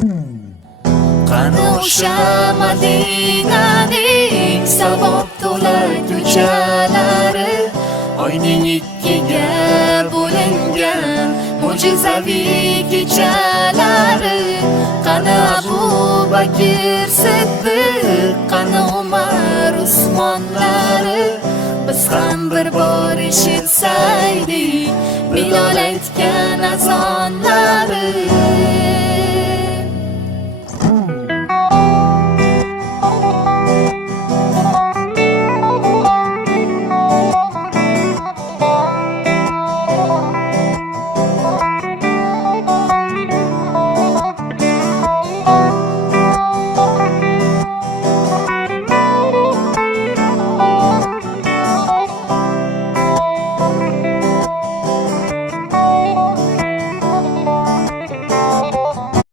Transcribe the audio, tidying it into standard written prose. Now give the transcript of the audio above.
Qani o'sha Madinaning savob to'la ko'chalari, oyning ikkiga bo'lingan mo'jizaviy kechalari. Qani Abu Bakr Siddiq, qani Umar Usmonlari, biz ham bir bor eshitsaydik Bilol aytgan azonlari.